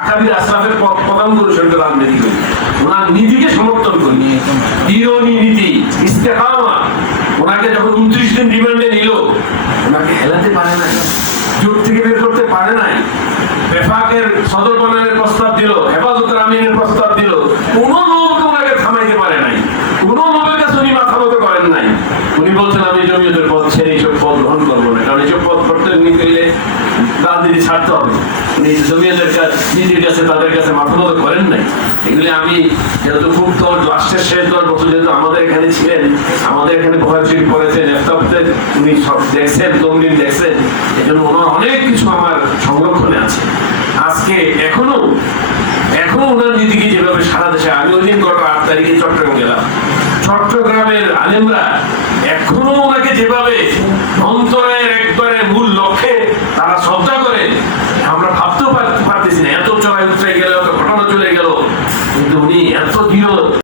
আকাবির আশরাফের প্রধান গুরু শরীফের রাজনীতি করি, ওনার নীতিকে সমর্থন করি, ইরানি নীতি ইস্তেকামা। ওনাকে যখন 29 দিন রিমান্ডে নিল, ওনাকে হেলাতে পারে নাই, জোট থেকে বের করতে পারে নাই, বেফাকের সদর বানানোর প্রস্তাব দিল, হেফাজতের আমিনের প্রস্তাব দিল, কোনো লোককে ওনাকে থামাইতে পারে নাই, কোনো লোকের কাছে উনি মাথা মতো করেন নাই। উনি বলছেন আমি জমিয়তের পদ ছেড়ে এইসব পদ গ্রহণ করবো না, কারণ এইসব পদ করতে নিতে গেলে রাজনীতি ছাড়তে হবে। উনি জমিয়তের নীতির কাছে তাদের কাছে মাথা মতো করেন নাই। এগুলি আমি যেহেতু খুব লাস্টের শেষ 10 বছর যেহেতু আমাদের এখানে ছিলেন, আমাদের এখানে বহাচুরি করেছেন, একটাতে উনি সব দেখছেন, তমলিন দেখছেন, এই জন্য ওনার অনেক কিছু আমার সংরক্ষণে আছে। আজকে এখনো ওনার নীতিকে যেভাবে সারা দেশে, আমি ওই দিন গত 8 তারিখে চট্টগ্রাম গেলাম, চট্টগ্রামের আলেমরা এখনো ওনাকে যেভাবে অন্তরের একবারে মূল লক্ষ্যে তারা শ্রদ্ধা করেন, আমরা ভাবতেও পারতেছি না। এত চড়াই উতরে গেল, এত ঘটনা চলে গেল, কিন্তু উনি এত দৃঢ়